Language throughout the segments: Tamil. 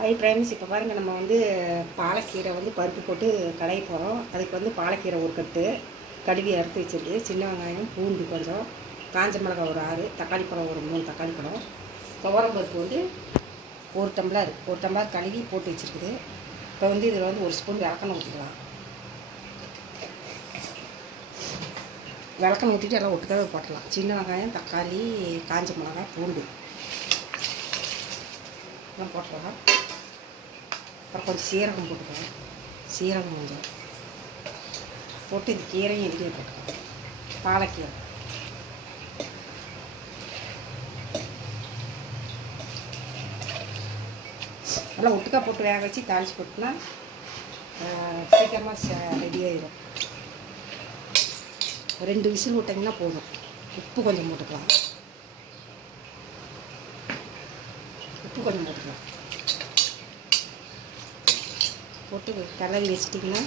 ஐ ஃப்ரெண்ட்ஸ் இப்போ பாருங்கள் நம்ம வந்து பாலக்கீரை வந்து பருப்பு போட்டு கடைய போகிறோம் அதுக்கு வந்து பாலக்கீரை ஒரு கட்டு கழுவி அறுத்து வச்சுட்டு சின்ன வெங்காயம் பூண்டு கொஞ்சம் காஞ்ச மிளகாய் ஒரு ஆறு தக்காளி பழம் ஒரு மூணு தக்காளி பழம். துவரம் பருப்பு வந்து ஒரு டம்ளர் ஒரு டம்ளர் கழுவி போட்டு வச்சுருக்குது. இப்போ வந்து இதில் வந்து ஒரு ஸ்பூன் விளக்கணும் ஊற்றிக்கலாம் விளக்கணும் ஊற்றிட்டு எல்லாம் ஒட்டுக்காவே போட்டலாம் சின்ன வெங்காயம் தக்காளி காஞ்ச மிளகாய் பூண்டு. எல்லாம் போட்டுக்கலாம் அப்புறம் கொஞ்சம் சீரகம் போட்டுக்கலாம் சீரகம் கொஞ்சம். போட்டு இது கீரையும் இதுலேயே போட்டுக்கலாம் பாலக்கீரை. நல்லா ஒட்டுக்கா போட்டு வேக வச்சு தாளிச்சு போட்டுனா சீக்கிரமாக ரெடி ஆயிடும் ரெண்டு விசில் விட்டிங்கன்னா போதும். உப்பு கொஞ்சம் போட்டுக்கலாம். உப்பு கொஞ்சம் போட்டுக்கலாம். போட்டு கிளறி வச்சிட்டிங்கன்னா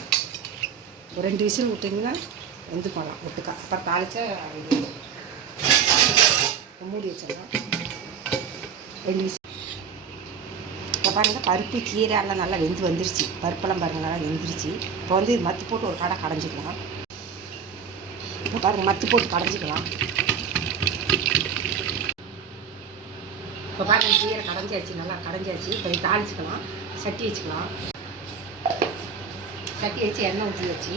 ஒரு ரெண்டு விசில் விட்டிங்கன்னா வெந்து போகலாம் ஒட்டுக்கா. அப்புறம் தாளிச்சா இது மூடி வச்சிடலாம். ரெண்டு விசில். இப்போ பாருங்கள் பருப்பு கீரை எல்லாம் நல்லா வெந்து வந்துருச்சு. பருப்பெல்லாம் பாருங்கள் நல்லா வெந்துருச்சு. இப்போ வந்து மத்து போட்டு ஒரு கடை கடைஞ்சிக்கலாம். இப்போ பாருங்கள் மத்து போட்டு கடைஞ்சிக்கலாம். இப்போ பாருங்கள் கீரை கடைஞ்சாச்சு நல்லா கடைஞ்சாச்சு. இப்போ தாளிச்சிக்கலாம் சட்டி வச்சுக்கலாம். சட்டி வச்சு எண்ணெய் ஊற்றி வச்சு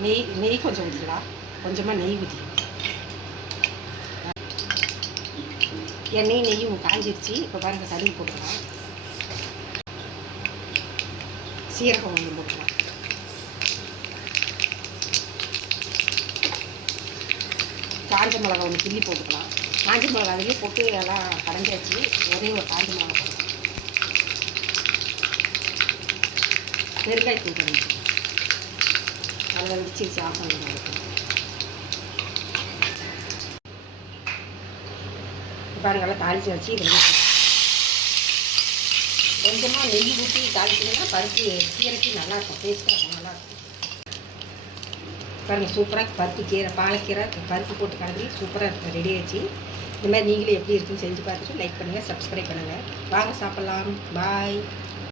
நெய் நெய் கொஞ்சம் ஊற்றிக்கலாம் கொஞ்சமாக நெய் ஊற்றி எண்ணெயும் நெய்யும் காஞ்சிருச்சு இப்போ பாருங்க கடுகு போட்டுக்கலாம் சீரகம் கொஞ்சம் போட்டுக்கலாம் காஞ்ச மிளகா ஒன்று கிள்ளி போட்டுக்கலாம் காஞ்ச மிளகா அதிலே போட்டு எல்லாம் கடைஞ்சாச்சு ஒரே ஒரு காஞ்ச மிளகா போட்டுக்கலாம் பெருங்காயத்தூள் கடைஞ்சி அதில் வெடிச்சு வச்சு ஆஃப் பண்ணி பாருங்க தாளித்து வச்சு இதில் கொஞ்சமாக நெய் ஊற்றி தாளிச்சிங்கன்னா பருப்பு கீரைக்கு நல்லாயிருக்கும் டேஸ்ட்டாக இருக்கும் நல்லாயிருக்கும் பாருங்கள் சூப்பராக பருப்பு கீரை பாலக்கீரை பருப்பு போட்டு கலந்து சூப்பராக இருக்கும் ரெடி ஆச்சு இந்த மாதிரி நீங்களும் எப்படி இருக்குன்னு செஞ்சு பார்த்துட்டு லைக் பண்ணுங்கள் சப்ஸ்கிரைப் பண்ணுங்கள் வாங்க சாப்பிட்லாம். பாய்